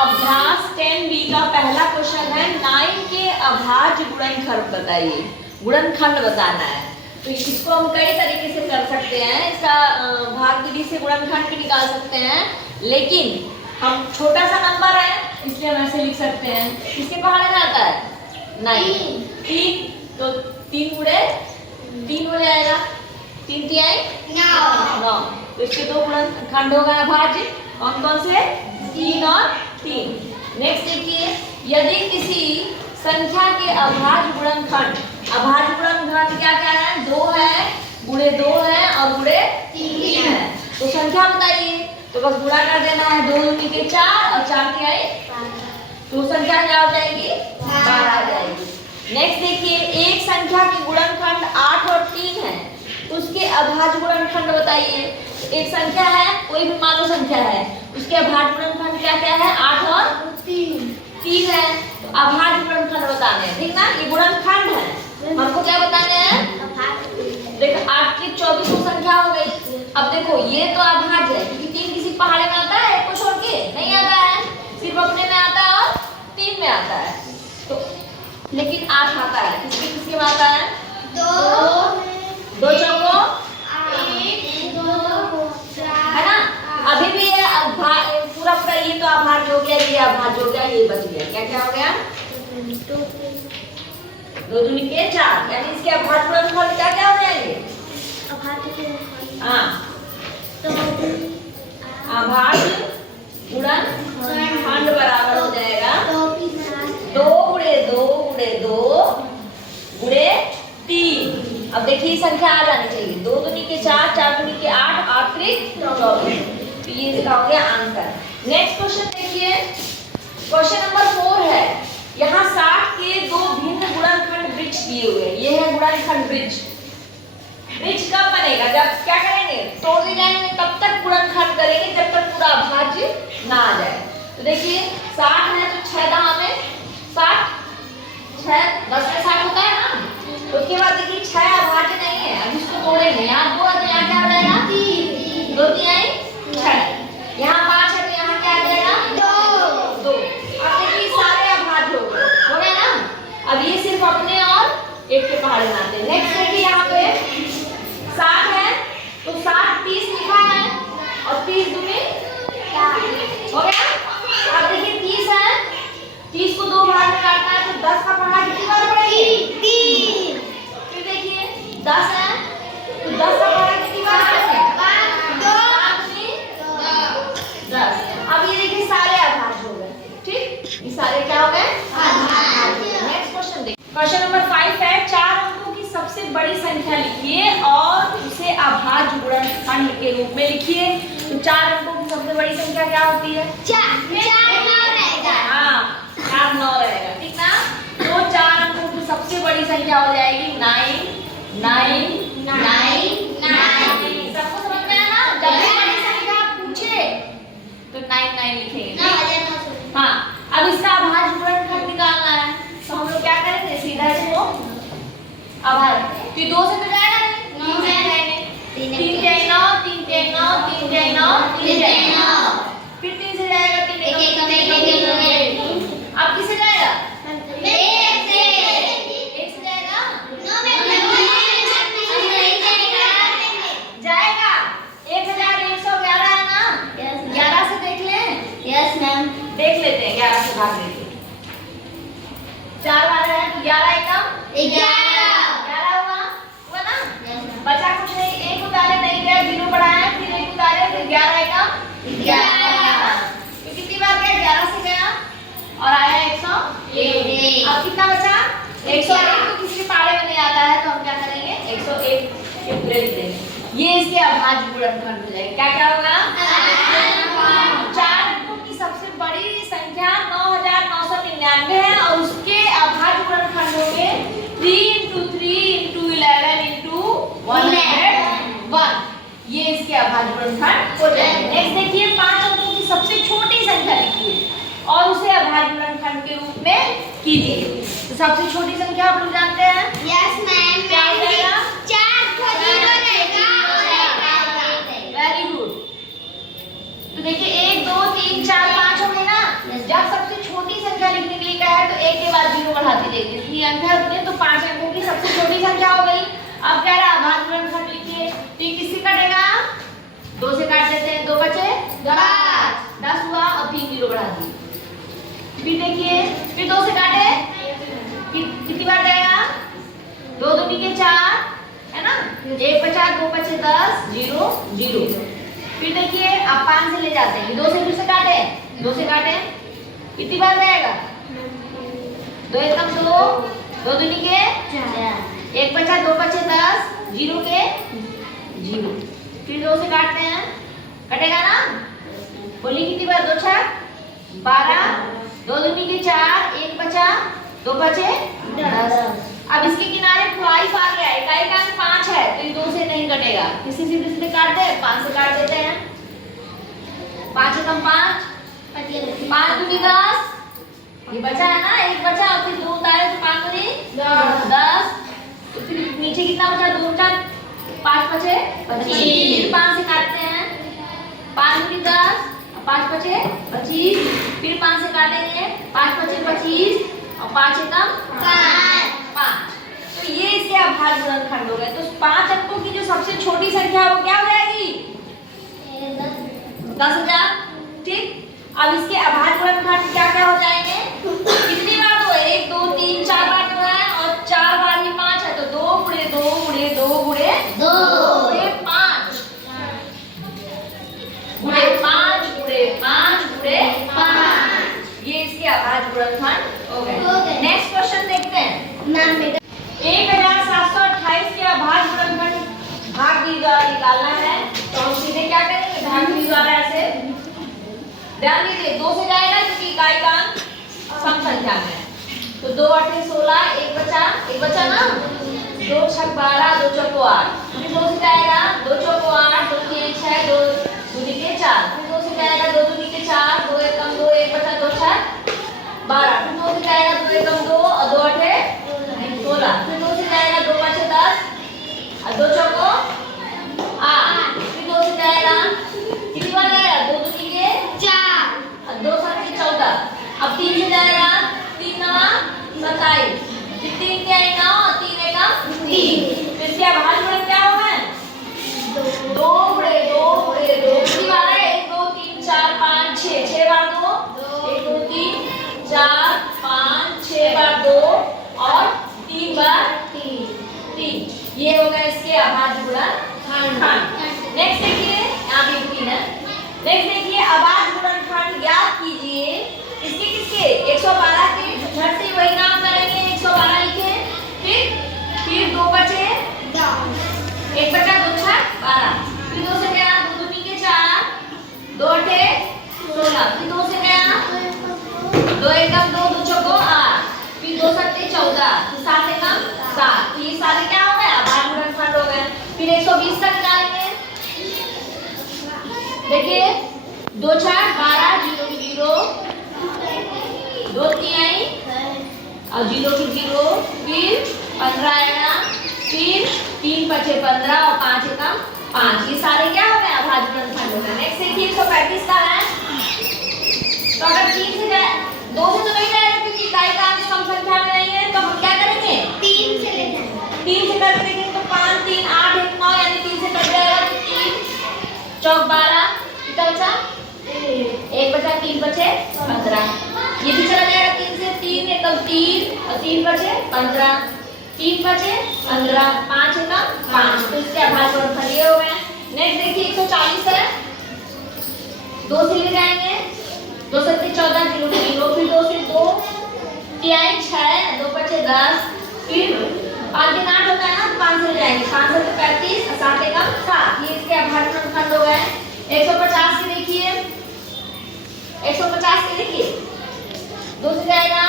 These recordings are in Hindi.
अभ्यास 10B का पहला क्वेश्चन है 9 के अभाज्य गुणनखंड बताइए। गुणनखंड बताना है। तो इसको हम कई तरीके से कर सकते हैं। इसका भाग विधि से गुणनखंड भी निकाल सकते हैं, लेकिन हम छोटा सा नंबर है इसलिए हम ऐसे लिख सकते हैं। किसके पहाड़ में आता है? 9। 3 तो 3 गुणे 3 हो जाएगा। 3 तिहाई 9। तो इसके दो गुणनखंड हो गए अभाज्य। कौन कौन से? 3 और 3। नेक्स्ट देखिए, यदि किसी संख्या के अभाज्य गुणनखंड, अभाज्य गुणनखंड क्या क्या है? 2 है, गुणे 2 है और गुणे 3 है। तो संख्या बताइए, तो बस गुणा कर देना है। 2 दूनी के 4 और 4 तिहाई, तो संख्या क्या हो जाएगी? 12 आ जाएगी। नेक्स्ट देखिए, एक संख्या के गुणनखंड 8 और 3 है, उसके अभाज्य गुणनखंड बताइए। एक संख्या है, कोई भी मान लो संख्या है, उसके अभाज्य गुणनखंड क्या क्या है? 8 और 3 है। तो अभाज्य गुणनखंड बताने हैं, ठीक ना? ये गुणनखंड है, हमको क्या बताने हैं? देखो 8 की 24 संख्या हो गई। अब देखो ये तो अभाज्य है, क्योंकि 3 किसी पहाड़े में आता है, एक को छोड़ के नहीं आता है, सिर्फ अपने में आता है और 3 में आता है। तो लेकिन 8 आता है, किसके किसके में आता है? 2 चौको 8 है ना? अभी भी ये पूरा पूरा ये तो अभाज्य हो गया, ये अभाज्य हो गया, ये बच गया। क्या क्या हो गया? 2 दूनी के 4, यानी इसके अभाज्य गुणनखंड क्या क्या हो जाएंगे? हाँ, अभाज्य गुणनखंड बराबर हो जाएगा 2 गुणे 2 गुणे 2 गुणे 3। अब देखिए संख्या आ जानी चाहिए। 2 दूनी के 4, 4 दूनी के 8, 8 त्रिक 24। तो ये इसका हो गया आंसर। नेक्स्ट क्वेश्चन देखिए, क्वेश्चन नंबर 4 है। यहाँ 60 के 2 भिन्न गुणनखंड वृक्ष दिए हुए हैं। ये है गुणनखंड वृक्ष। वृक्ष कब बनेगा? जब क्या करेंगे? तोड़ भी जाएंगे, तब तक गुणनखंड करेंगे जब तक पूरा अभाज्य ना आ जाए। तो देखिए 60 है तो 6 दहा में 60, 6 10 में 60 होता है ना। तो उसके बाद देखिए 6 अभाज्य नहीं है, अब इसको तोड़ेंगे। यहाँ 2 है तो यहाँ क्या हो जाएगा? 3 2 तिहाई 6। यहाँ 5 है तो यहाँ क्या आ जाएगा? 2 अब देखिए सारे अभाज्य हो गए ना। अब ये सिर्फ अपने और एक के पहाड़ बनाते हैं। नेक्स्ट देखिए यहाँ पे 60 है तो 60 30 लिखा है और 30 दूनी हो गया। अब देखिए 30 है, 30 को 2 भाग में काटना है तो 10 का पहाड़ा कितनी बार पड़ेगी? 3। फिर देखिए 10 है तो 10 का पहाड़ा कितनी बार पड़ेगा? 10। अब ये देखिए सारे अभाज्य हो गए, ठीक? ये सारे क्या हो गए? अभाज्य। नेक्स्ट क्वेश्चन देखिए, क्वेश्चन नंबर 5 है। 4 अंकों की सबसे बड़ी संख्या लिखिए और उसे अभाज्य गुणनखंड के रूप में लिखिए। तो 4 अंकों की सबसे बड़ी संख्या क्या होती है? 4 9 रहेगा। हाँ 4 9 रहेगा, ठीक ना? तो 4 अंकों की सबसे बड़ी संख्या हो जाएगी 9 9 9 9। सबको समझ में आया ना? जब भी बड़ी संख्या पूछे तो 9 9 लिखेंगे। हाँ, अब इसका अभाज्य गुणनखंड निकालना है तो हम लोग क्या करेंगे? सीधा इसको अभाज्य, तो 2 से तो जाएगा नहीं, 3 से जाएंगे। 3 जाए 9 3 जाए 9 3 जाए 9 3 जाए 9, फिर 3 से जाएगा 3 अब किससे जाएगा? 1 से जाएगा 9 में जाएगा। 1111 है ना? 11 से देख लें। यस मैम, देख लेते हैं। 11 से भाग देते हैं। 4 वाला है तो 11 एकम 11 हुआ ना? बचा कुछ नहीं, 1 उतारे नहीं गया, 0 बढ़ाया, फिर 1 उतारे फिर 11 एकम 11। तो कितनी बार गया? 11 से गया और आया 101। अब कितना बचा? 101। तो किसी पहाड़े में नहीं आता है तो हम क्या करेंगे? 101 के पूरे लिख देंगे। ये इसके अभाज्य गुणनखंड हो जाएगा। क्या क्या होगा? 4 अंकों की सबसे बड़ी संख्या 9999 है और उसके अभाज्य गुणनखंड होंगे 3 × 3 × 11 × 101। ये इसके अभाज्य गुणनखंड हो जाएंगे। नेक्स्ट देखिए 5 अंकों की सबसे छोटी संख्या लिखिए और उसे अभाज्य गुणनखंड के रूप में कीजिए। तो सबसे छोटी संख्या आप लोग जानते हैं? यस मैम, क्या हो जाएगा? 4 रहेगा। Very good. तो देखिए 1 2 3 4 5 हो गए ना। बढ़ाती जाइए। 3 अंक है तो 5 अंकों की सबसे छोटी संख्या हो गई। अब कह रहा है अभाज्य गुणनखंड लिखिए, तो ये किससे कटेगा? 2 से काट देते हैं, 2 बचे 10 हुआ और 3 जीरो बढ़ा दिए। फिर देखिए, फिर 2 से काटे कितनी बार जाएगा? 2 दूनी के 4 है ना, 1 बचा 2 बचे 10 0 0। फिर देखिए अब 5 से ले जाते हैं, 2 से फिर से काटे, 2 से काटे कितनी बार जाएगा? 2 एकम 2, 2 दूनी के 1 बचा 2 बचे 10 0 के 0। फिर 2 से काटते हैं, कटेगा ना? बोली कितनी बार? 2 छक 12, 2 दूनी के 4, 1 बचा 2 बचे 10। अब इसके किनारे 5 आ गया, इकाई का अंक 5 है तो ये 2 से नहीं कटेगा, किसी से काट दे, 5 से काट देते हैं। 5 एकम 5, 5 दूनी 10, ये बचा है ना, 1 बचा और फिर 2 उतारे तो 5 दूनी 10। तो फिर नीचे कितना बचा? 2 4 5 बचे 25। 5 से काटते हैं, 5 दूनी 10, 5 बचे 25। फिर 5 से काटेंगे, 5 बचे 25 और 5 एकम 5। तो ये इसके अभाज्य गुणनखंड हो गए। तो 5 अंकों की जो सबसे छोटी संख्या है वो क्या हो जाएगी? 10,000। ठीक, अब इसके अभाज्य गुणनखंड क्या क्या हो जाएंगे? कितनी बार दो? 1 2 3 4 बार दो है और 4 बार ही 5 है, तो 2 गुणे 2 गुणे 2 गुणे 2 गुणे 5 गुणे 5 गुणे 5 गुणे 5। ये इसके अभाज्य गुणनखंड हो गए। नेक्स्ट क्वेश्चन देखते हैं। 1728 के अभाज्य गुणनखंड भाग डी द्वारा निकालना है, तो हम सीधे क्या करेंगे? भाग डी द्वारा ऐसे। ध्यान दीजिए, 2 से जाएगा क्योंकि इकाई का अंक सम संख्या में है, तो 2 8 16, 1 बचा ना, 2 6 12, 2 चौको 8। फिर 2 से जाएगा, 2 चौको 8, 2 3 6, 2 दूनी के 4। फिर 2 से जाएगा, 2 दूनी के 4, 2 एकम 2, 1 बचा 2 6 12। फिर 2 से जाएगा, 2 एकम 2 और 2 8 16। फिर 2 से जाएगा, 2 5 10 और 2 चौको 8। फिर 2 से जाएगा, कितनी बार जाएगा? 2 दूनी के 4 और 2 7 14। अब 3 से जाएगा, 3 9 27। फिर 3 के 9 और 3 एकम 3। फिर इसके अभाज्य गुणन क्या होगा? 2 गुणे 2 गुणे 2। कितनी बार है? 1 2 3 4 5 6, 6 बार 2, 1 2 3 4 5 6 बार 2 और 3 बार 3। ये हो गया इसके अभाज्य गुणनखंड। नेक्स्ट देखिए, यहाँ पे 3 है। नेक्स्ट देखिए, अभाज्य गुणनखंड ज्ञात कीजिए। इसके किसके? 112 के। झट से वही नाम करेंगे, 112 लिखे। फिर 2 बचे 1 बचा 2 6 12। फिर 2 से गया, 2 दूनी के 4, 2 8 16। फिर 2 से गया, 2 एकम 2, 2 चौको 8। फिर 2 7 14, फिर 7 एकम 7। तो ये सारे क्या हो गए? अभाज्य गुणनखंड हो गए। फिर 120 का निकालेंगे। देखिए, 2 4 12 0 0, 2 3 और 0 की 0। फिर 15 आएगा, फिर 3 बचे 15 और 5 एकम 5। ये सारे क्या हो गए? अभाज्य गुणनखंड हो गए। नेक्स्ट देखिए, 135 का है। तो अगर 3 से जाए, 2 से तो नहीं जाएगा क्योंकि इकाई का अंक सम संख्या में नहीं है, तो हम क्या करेंगे? 3 से ले जाएंगे। 3 से करके देखेंगे तो 5 3 8 1 9, यानी 3 से कट जाएगा, तो 3 चौक 12। कितना बचा? 1 बचा, 3 बचे 15। ये भी चला जाएगा, 3 से 3 एकम 3 और 3 बचे 15, 3 बचे 15, 5 एकम 5। तो इसके अभाज्य गुणनखंड ये हो गए। नेक्स्ट देखिए, 140 है। 2 से ले जाएंगे, 2 7 14 0 0। फिर 2 से 2 3 6, 2 बचे 10। फिर 5 दिन 8 होता है ना, तो 5 से ले जाएंगे, 5 से 35 और 7 एकम 7। ये इसके अभाज्य गुणनखंड हो गए। 150 के देखिए, 150 के देखिए, 2 से जाएगा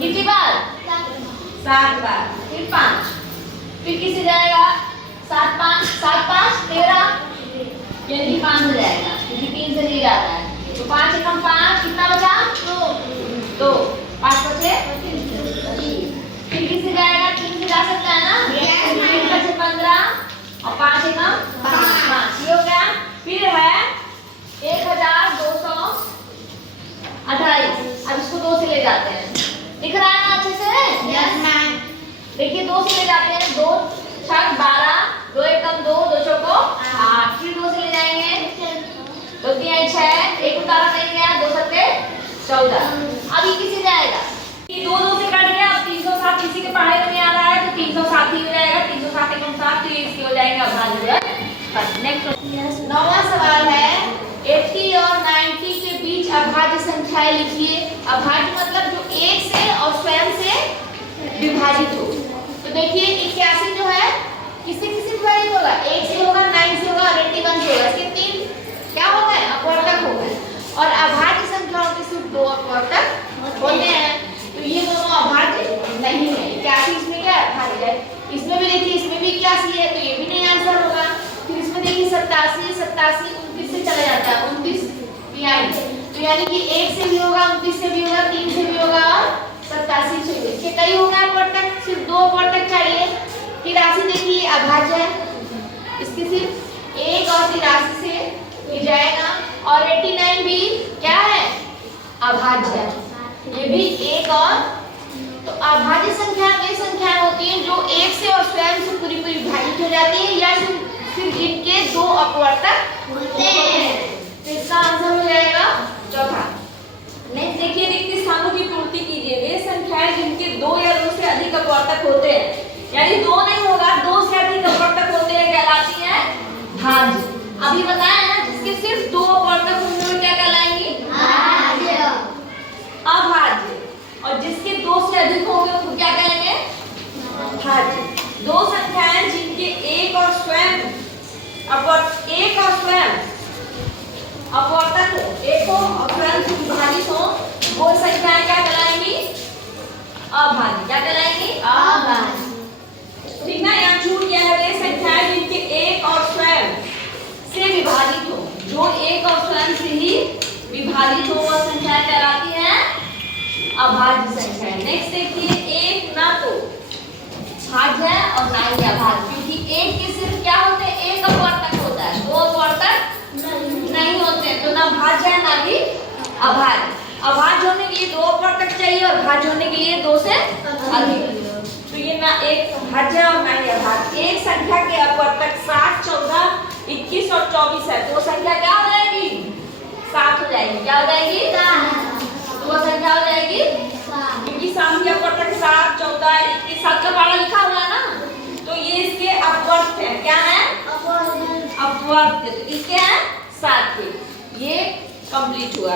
कितनी बार? 7 बार। फिर 5, फिर किससे जाएगा? 7 5 7 5 13, यानी 5 हो जाएगा क्योंकि 3 से नहीं जाता है। तो 5 एकम 5, कितना बचा? 2 5 बचे 25। फिर किससे जाएगा? 3 से जा सकता है ना, 3 बचे 15 और 5 एकम 5। ये हो गया। फिर है 1228। अब इसको 2 से ले जाते हैं, दिख रहा है ना अच्छे से? Yes ma'am. देखिए 2 से ले जाते हैं, 2 छक 12, 2 एकम 2, 2 चौको 8, फिर 2 से ले जाएंगे, 2 3 6, 1 उतारा नहीं गया, 2 सत्ते 14। अब ये किसे जाएगा? ये 2 2 से कट गया, अब 307 किसी के पढ़ाई में नहीं आ रहा है तो 307 ही हो जाएगा, 307 एकम 7, तो ये इसके हो जाएंगे अभाज्य गुणन। नेक्स्ट 9वां सवाल है 80 और 90 के बीच अभाज्य संख्याएं लिखिए। अभाज्य मतलब जो 1 से और स्वयं से विभाजित हो। तो देखिए 81 जो है किससे किससे विभाजित होगा? 1 से होगा, 9 से होगा और 81 से होगा। इसके 3 क्या हो गए? अपवर्तक हो गए। और अभाज्य संख्याओं के सिर्फ 2 अपवर्तक होते हैं, तो ये दोनों अभाज्य नहीं है। 81 इसमें क्या अभाज्य है? इसमें भी देखिए, इसमें भी 81 है, तो ये भी नहीं आंसर होगा। फिर इसमें देखिए 87 87 29 से चला जाता है, 29 भी आएंगे, तो यानी कि 1 से भी होगा, 29 से भी होगा, 3 से भी होगा और 87 से भी। इसके कई हो गए अपवर्तक, सिर्फ 2 अपवर्तक चाहिए। 83 देखिए अभाज्य है, इसके सिर्फ 1 और 83 से मिल जाएगा। और 89 भी क्या है? अभाज्य है, ये भी 1 और। तो अभाज्य संख्या वे संख्याएं होती हैं जो 1 से और स्वयं से पूरी पूरी विभाजित हो जाती है या फिर जिनके 2 अपवर्तक होते हैं। तो इसका आंसर हो जाएगा चौथा। नेक्स्ट देखिए, रिक्त स्थानों की पूर्ति कीजिए। वे संख्याएं जिनके 2 या 2 से अधिक अपवर्तक होते हैं, यानी 2 नहीं होगा, 2 से अधिक अपवर्तक होते हैं, कहलाती है भाज्य। अभी बताया ना, जिसके सिर्फ 2 अपवर्तक होंगे क्या कहलाएंगी? अभाज्य। और जिसके 2 से अधिक होंगे उनको क्या कहेंगे? भाज्य। 2 संख्याएं जिनके 1 और स्वयं अपवर्तक हो, 1 और स्वयं से विभाजित हो, वो संख्याएं क्या कहलाएंगी? अभाज्य। क्या कहलाएंगी? अभाज्य। ठीक ना, यहाँ छूट गया है। वे संख्याएं जिनके 1 और स्वयं से विभाजित हो, जो 1 और स्वयं से ही विभाजित हो, वह संख्याएं कहलाती हैं अभाज्य संख्या। नेक्स्ट देखिए, 1 ना तो भाज्य है और ना ही अभाज्य, क्योंकि 1 के सिर्फ क्या होते हैं? 1 अपवर्तक होता है, 2 अपवर्तक नहीं होते, तो ना भाज्य है ना ही अभाज्य। अभाज्य होने के लिए 2 अपवर्तक चाहिए और भाज्य होने के लिए 2 से अधिक। तो ये ना एक भाज्य और ना ही अभाज्य। एक संख्या के अपवर्तक 7, 14, 21 और 24 है, तो वो संख्या क्या हो जाएगी? 7 हो जाएगी। क्या हो जाएगी? 7। तो वो संख्या हो जाएगी, क्योंकि साम के अपवर्तक 7, 14, 21, 7 का पारा लिखा हुआ है ना, तो ये इसके अपवर्त है। क्या है? अपवर्त। तो इसके हैं 7 के। ये कंप्लीट हुआ।